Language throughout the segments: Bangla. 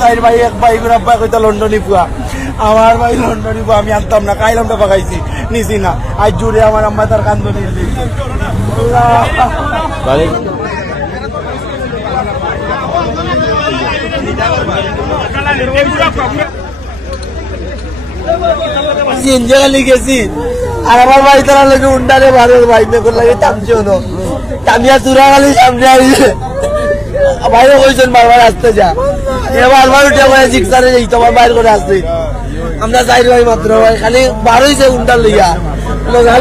চার ভাই এক ভাই আব্বা কইতা লন্ডনি পুয়া আমার ভাই লন্ডনি পুয়া আমি আনতাম না কাইলামটা পাকাইছি নিছি না আজ জুড়ে আমার আম্মা তার কান্দনি গেছি আর আমার ভাই তারা লোকে উন্ডারে ভালো ভাই মেকর লাগে টানছে হলো টানিয়া তুরা গালি সামনে আইছে ভাইও কইছেন বারবার আসতে যা বারবার উঠে আমার জিক্সারে যাই তোমার বাইর করে আসতে আমরা যাই ভাই মাত্র ভাই খালি বার হইছে উন্ডার লইয়া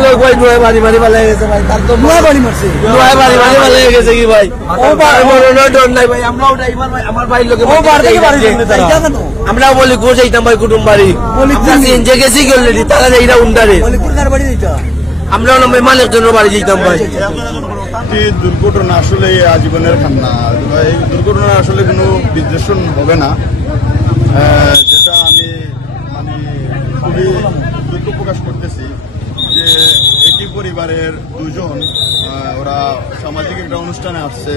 লোক ভাই নুয়ে বাড়ি বাড়ি ভালো হয়ে গেছে ভাই তার তো নুয়ে বাড়ি মারছে নুয়ে বাড়ি বাড়ি ভালো হয়ে গেছে কি ভাই ও ডর নাই ভাই আমরাও ড্রাইভার ভাই আমার ভাই লোকে ও বার থেকে বাড়ি আমরাও বলি কো যাইতাম ভাই কুটুম বাড়ি যে গেছি অলরেডি তারা যাইরা উন্ডারে কোনকার বাড়ি যাইতা আমরাও নামে মালিক জন্য বাড়ি যাইতাম ভাই দুর্ঘটনা আসলে আজীবনের কান্না এই দুর্ঘটনা আসলে কোনো বিশ্লেষণ হবে না যেটা আমি মানে খুবই দুঃখ প্রকাশ করতেছি যে একই পরিবারের দুজন ওরা সামাজিক একটা অনুষ্ঠানে আসছে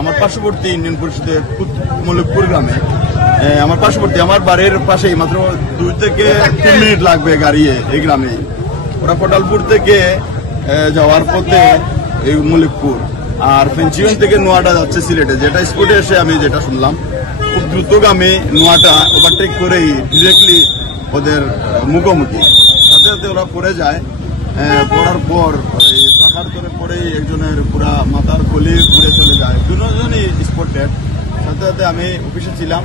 আমার পার্শ্ববর্তী ইউনিয়ন পরিষদের মলিকপুর গ্রামে আমার পার্শ্ববর্তী আমার বাড়ির পাশেই মাত্র 2 থেকে 3 মিনিট লাগবে গাড়িয়ে এই গ্রামে ওরা কোটালপুর থেকে যাওয়ার পথে এই মলিকপুর আর ফেঞ্চিয়ন থেকে নোয়াটা যাচ্ছে সিলেটে যেটা স্পটে এসে আমি যেটা শুনলাম খুব দ্রুতগামী নোয়াটা ওভারটেক করেই ডিরেক্টলি ওদের মুখোমুখি সাথে সাথে ওরা পড়ে যায় পড়ার পর শাখার ধরে পড়েই একজনের পুরা মাথার কলি ঘুরে চলে যায় দুজনই স্পট ডেড সাথে সাথে আমি অফিসে ছিলাম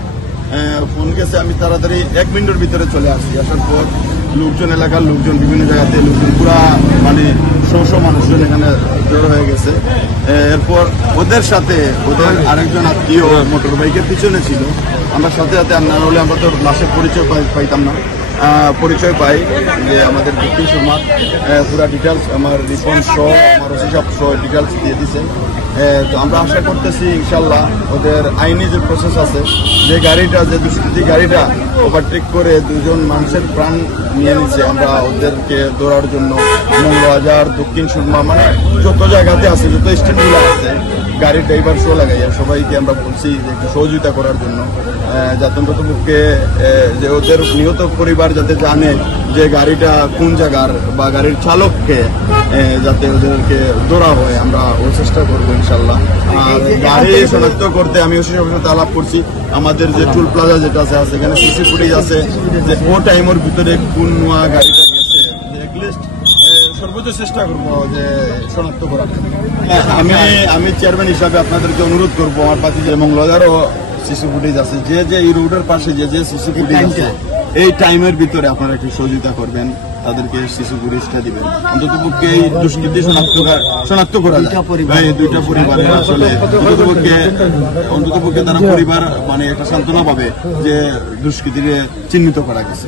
ফোন গেছে আমি তাড়াতাড়ি 1 মিনিটের ভিতরে চলে আসি আসার পর লোকজন এলাকার লোকজন বিভিন্ন জায়গাতে লোকজন পুরা মানে শো মানুষজন এখানে জড়ো হয়ে গেছে এরপর ওদের সাথে ওদের আরেকজন আত্মীয় মোটর বাইকের পিছনে ছিল আমরা সাথে সাথে আর না হলে আমরা তো লাশের পরিচয় পাইতাম না পরিচয় পাই যে আমাদের দক্ষিণ শর্মা পুরা ডিটেলস আমার রিসপন্স সহ আমার ওসি সাহেব সহ ডিটেলস দিয়ে দিছে তো আমরা আশা করতেছি ইনশাল্লাহ ওদের আইনি যে প্রসেস আছে যে গাড়িটা যে দুষ্কৃতী গাড়িটা ওভারটেক করে দুজন মানুষের প্রাণ নিয়ে নিচ্ছে আমরা ওদেরকে ধরার জন্য মঙ্গলবাজার দক্ষিণ সুরমা মানে যত জায়গাতে আছে যত স্ট্যান্ডগুলো আছে গাড়ির ড্রাইভার শো লাগাইয়া সবাইকে আমরা বলছি যে একটু সহযোগিতা করার জন্য যাতে অন্ততপক্ষে যে ওদের নিহত পরিবার যাতে জানে যে গাড়িটা কোন জায়গার বা গাড়ির চালককে যাতে ওদেরকে ধরা হয় আমরা ওই চেষ্টা করবো ইনশাল্লাহ আর গাড়ি শনাক্ত করতে আমি ওই সাথে আলাপ করছি আমাদের যে টুল প্লাজা যেটা আছে সেখানে সিসি ফুটেজ আছে যে ও টাইমের ভিতরে কোন নোয়া গাড়িটা গেছে এটলিস্ট সর্বোচ্চ চেষ্টা করবো যে শনাক্ত করার আমি চেয়ারম্যান হিসাবে আপনাদেরকে অনুরোধ করবো আমার পাশে যে মঙ্গলবাজারও সিসি ফুটেজ আছে যে এই রোডের পাশে যে সিসি ফুটেজ আছে এই টাইমের ভিতরে আপনারা একটু সহযোগিতা করবেন তাদেরকে সিসি ফুটেজটা দিবেন অন্ততপক্ষে এই দুষ্কৃতি শনাক্ত করা যায় এই দুইটা পরিবারের আসলে অন্ততপক্ষে তারা পরিবার মানে একটা সান্ত্বনা পাবে যে দুষ্কৃতিকে চিহ্নিত করা গেছে।